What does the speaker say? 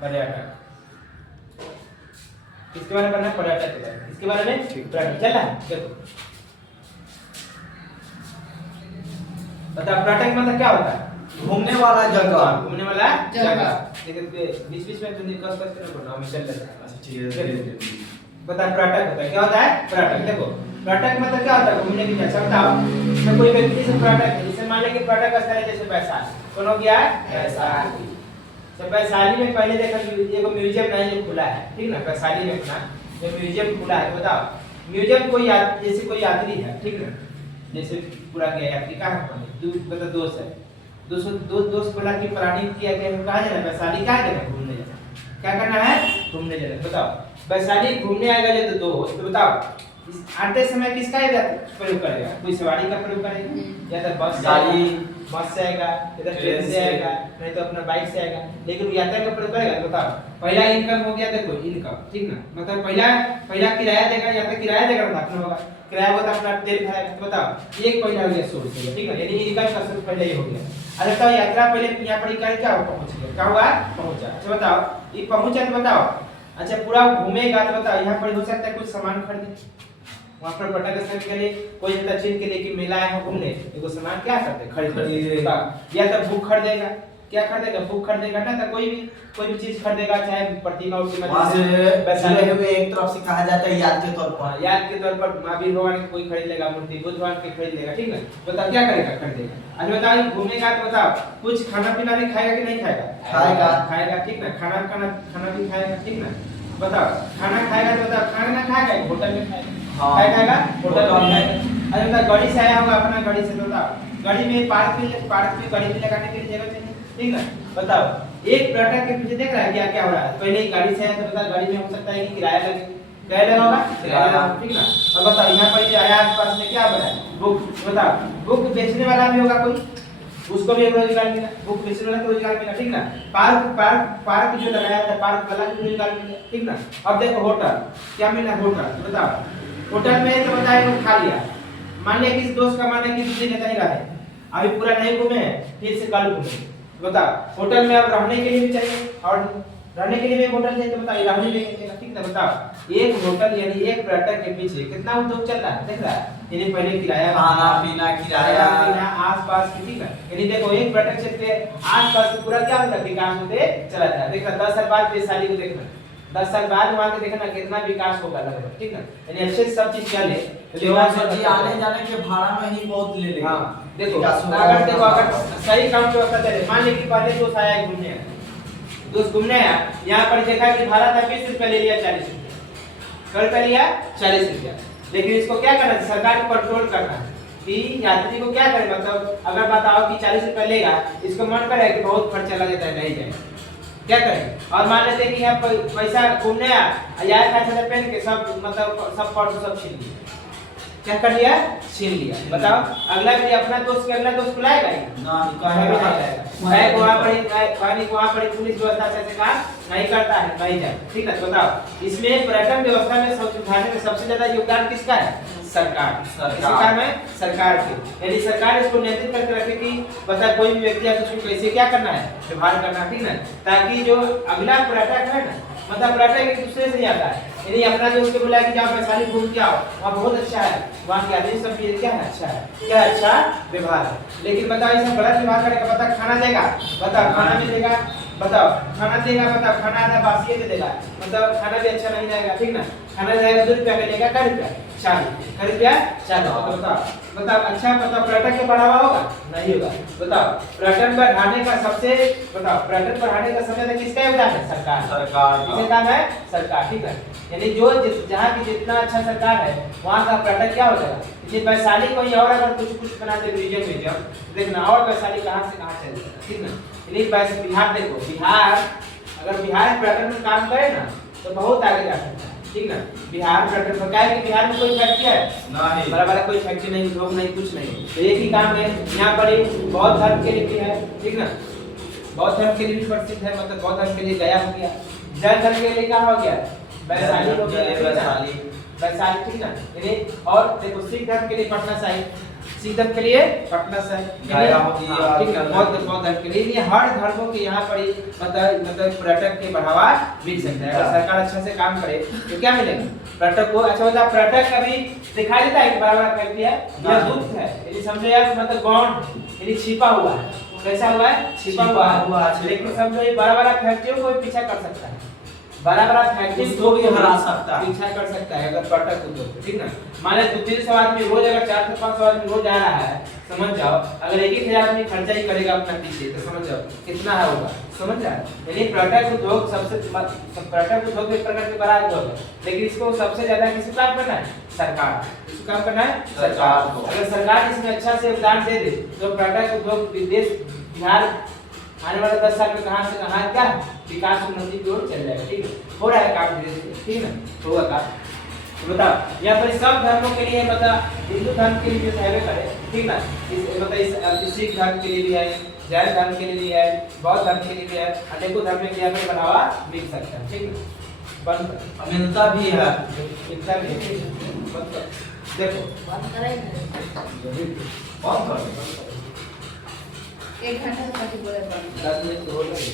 पर्यटक। किसके बारे में पढ़ना है? पर्यटक के बारे में। इसके बारे में पर्यटक चल रहा है। देखो बता पर्यटक मतलब क्या होता है? घूमने वाला जगह। घूमने वाला जगह। देखिए बीच-बीच में तुम डिस्कस करते रहो ना, हमें चल रहा है। अच्छा ठीक है। बता पर्यटक होता है, क्या होता है? पर्यटक। देखो पर्यटक मतलब क्या होता है? घूमने की जगह। बताओ तो कोई व्यक्ति से पर्यटक है, जैसे मान लें कि पर्यटक स्थल है जैसे वैशाली। कौन हो गया? वैशाली। तो वैशाली में पहले देखा एगो म्यूजियम नया जो खुला है, ठीक ना? वैशाली में अपना जो म्यूजियम खुला है, बताओ म्यूजियम कोई जैसे कोई यात्री है, ठीक ना? जैसे पूरा गया यात्री कहाँ पहुंचे? मतलब दोस्त है, दोस्त बोला कि प्लानिंग किया कि हम कहाँ जाना है? वैशाली कहाँ जाना है? घूमने जाना है। क्या करना है? घूमने जाना है। बताओ वैशाली घूमने आएगा जो दोस्त, तो बताओ आते समय किसका प्रयोग करेगा? कोई सवारी का प्रयोग करेगा, या तो बस गाड़ी बस से आएगा, या तो ट्रेन से आएगा, नहीं तो अपना बाइक से आएगा, लेकिन यात्रा का प्रयोग करेगा। बताओ पहला इनकम हो गया, देखो इनकम, ठीक ना? मतलब पहला किराया देगा, या तो किराया देगा ना अपना होगा, किराया होता अपना तेल खाएगा। बताओ एक पहला हो गया सोर्स, ठीक है? यानी इनकम का सोर्स पहले ही हो गया। अच्छा बताओ यात्रा पहले यहाँ पर कर क्या पहुंच गया, क्या हुआ? पहुंचा। अच्छा बताओ ये पहुंचा तो बताओ अच्छा पूरा घूमेगा तो बताओ यहाँ पर हो सकता है कुछ सामान खरीदे, वहाँ पर पर्यटक स्थल के लिए कोई जता चीन के लिए कि मेला है घूमने, एगो सामान क्या करते खरीदेगा, या तो बुक खरीदेगा, क्या खरीदेगा? बुक खरीदेगा ना, तो कोई भी चीज खरीदेगा, चाहे प्रतिमा वहाँ से वैशाली में एक तरफ से कहा जाता है याद के तौर पर, याद के तौर पर महावीर भगवान की कोई खरीद लेगा मूर्ति, बुद्ध भगवान की खरीद लेगा, ठीक है? बताओ क्या करेगा? खरीदेगा। आज बताओ घूमेगा तो बताओ कुछ खाना पीना भी खाएगा कि नहीं खाएगा? खाएगा, ठीक ना? खाना भी खाएगा, ठीक ना? बताओ खाना खाएगा तो बताओ खाना खाएगा होटल में खाएगा, खाएगा होटल में खाएगा। अरे बताओ गाड़ी से आया होगा अपना गाड़ी से, बताओ गाड़ी में पार्क में गाड़ी में लगाने के लिए जगह चाहिए, ठीक ना? बताओ एक पर्यटक के पीछे देख रहा है क्या क्या हो रहा है? पहले ही गाड़ी से आया तो बताओ गाड़ी में हो सकता है कि किराया लगे, किराया लगा होगा, किराया लगा, ठीक ना? और बताओ यहाँ पर जो आया आसपास में क्या बना है? बुक। बताओ बुक बेचने वाला भी होगा कोई, उसको भी रोजगार मिला, बुक बेचने वाला को रोजगार मिला, ठीक ना? पार्क जो लगाया था पार्क वाला को रोजगार मिला, ठीक ना? अब देखो होटल क्या मिला? होटल। बताओ होटल में तो बताए वो खा लिया, मान लिया किसी दोस्त का माने कि दूसरे नेता ही रहे, अभी पूरा नहीं घूमे फिर से कल घूमे। बताओ होटल में अब रहने के लिए भी चाहिए, और रहने के लिए भी होटल चाहिए, तो बताइए रहने के लिए, ठीक ना? बताओ एक होटल यानी एक पर्यटक के पीछे कितना उद्योग चल रहा है, देख रहा है? यानी पहले किराया, खाना पीना, किराया आसपास की, ठीक है? यानी देखो एक पर्यटक क्षेत्र के आसपास पूरा क्या होता है? विकास होते चला जाता है। देखना 10 साल बाद वैशाली को देखना, 10 साल बाद वहां के देखना कितना विकास होगा लगभग, ठीक ना? यानी अच्छे सब चीज चले जी आने जाने के भाड़ा में ही बहुत ले लेगा। हाँ देखो अगर सही काम व्यवस्था चले, मान लीजिए कि पहले दोस्त आया घूमने, दोस्त घूमने आया, यहाँ पर देखा कि भाड़ा था 20 रुपया, ले लिया 40 रुपया, कर कर लिया 40 रुपया। लेकिन इसको क्या करना है? सरकार को कंट्रोल करना है कि यात्री को क्या करे, मतलब अगर बताओ कि 40 रुपया लेगा, इसको मन करे कि बहुत खर्चा लग जाता है, नहीं जाए, क्या करें? और मान लेते हैं कि यहाँ पैसा घूमने आया था पहन के सब मतलब सब पर्स सब छीन लिया, क्या कर लिया? छीन लिया। बताओ अगला भी अपना दोस्त के अगला दोस्त बुलाएगा ही नहीं, कहीं भी नहीं लाएगा। वहाँ पर पुलिस व्यवस्था से काम नहीं करता है, नहीं जाए, ठीक है? बताओ इसमें पर्यटन व्यवस्था में सुधारने में सबसे ज्यादा योगदान किसका है? सरकार। सरकार में सरकार के, यानी सरकार इसको नियंत्रित करके रखे कि बता कोई भी व्यक्ति है तो उसको कैसे क्या करना है, व्यवहार करना, ठीक ना? ताकि जो अगला पर्यटक है ना, मतलब पर्यटक एक दूसरे से जाता है, यानी अपना दोस्त को बुलाया कि जाओ वैशाली घूम के आओ, वहाँ बहुत अच्छा है, वहाँ के आदमी सब भी क्या है? अच्छा है, क्या अच्छा व्यवहार है। लेकिन बताओ ऐसा गलत व्यवहार करेगा, बताओ खाना देगा, बताओ खाना भी देगा, बताओ खाना देगा, बताओ खाना आधा बासी दे देगा, मतलब खाना भी अच्छा नहीं जाएगा, ठीक ना? खाना जाएगा 2 रुपया का लेगा, क्या रुपया? 40 रुपया 40। बताओ अच्छा बताओ पर्यटक को बढ़ावा होगा? नहीं होगा। बताओ पर्यटन बढ़ाने का सबसे पर्यटन बढ़ाने का सबसे ज्यादा किसका योगदान है? सरकार। किसका काम है? सरकार, ठीक है? यानी जो जहाँ की जितना अच्छा सरकार है वहाँ का पर्यटक क्या हो जाएगा? जैसे वैशाली कोई और अगर कुछ बनाते म्यूजियम देखना, और वैशाली कहाँ से कहाँ चल जाएगा, ठीक ना? यानी बिहार देखो, बिहार पर्यटन में काम करे ना तो बहुत आगे जा सकता है, ठीक ना? बिहार पर्यटन पर क्या है कि बिहार में कोई फैक्ट्री है नहीं, बड़ा कोई फैक्ट्री नहीं, लोग नहीं, कुछ नहीं, तो एक ही काम है यहाँ पर बौद्ध धर्म के लिए भी है, ठीक ना? बौद्ध धर्म के लिए भी प्रसिद्ध है, मतलब बौद्ध धर्म के लिए गया हो गया, जैन धर्म के लिए कहाँ हो गया? वैशाली हो गया, वैशाली, ठीक ना? यानी और देखो सिख धर्म के लिए पटना साहिब, सिख धर्म के लिए पटना से गया हो गया, ठीक है, बौद्ध धर्म के लिए ये हर धर्मों के यहाँ पर ही मतलब पर्यटक के बढ़ावा मिल सकता है। अगर सरकार अच्छा से काम करे तो क्या मिलेगा पर्यटक को। अच्छा मतलब पर्यटक कभी दिखाई देता है कि बड़ा बड़ा फैक्ट्री है या गुप्त है, यदि समझो यार मतलब गॉन्ड यदि छिपा हुआ है, कैसा हुआ है, छिपा हुआ है। लेकिन समझो ये बड़ा बड़ा फैक्ट्रियों को पीछा कर सकता है, बड़ा फैक्ट्री उसको भी हरा सकता है, पीछा कर सकता है अगर पर्यटक उद्योग, ठीक ना। मान लो 200-300 आदमी रोज, अगर 400-500 आदमी रोज आ रहा है, समझ जाओ अगर 1-1000 आदमी खर्चा ही करेगा अपना पीछे तो समझ जाओ कितना है होगा, समझ जाए। यानी पर्यटक उद्योग सबसे पर्यटक उद्योग एक प्रकार के बड़ा उद्योग है, लेकिन इसको सबसे ज्यादा किसको काम करना है, सरकार। किसको काम करना है, सरकार को। अगर सरकार इसमें अच्छा से योगदान दे दे तो पर्यटक उद्योग विदेश बिहार आने वाले 10 साल में कहां से कहां क्या विकास उन्नति की ओर चल जाएगा, ठीक है। हो रहा है काम धीरे धीरे, ठीक है ना, होगा काम। तो बताओ यहाँ पर सब धर्मों के लिए मतलब हिंदू धर्म के लिए जो है करे, ठीक ना, मतलब इस सिख धर्म के लिए भी है, जैन धर्म के लिए भी है, बौद्ध धर्म के लिए भी है, अनेकों धर्म के लिए हमें बढ़ावा मिल सकता है, ठीक है। मिलता भी है, मिलता भी है, देखो बात करेंगे बहुत 1 घंटा तक बोले 10 मिनट हो गए।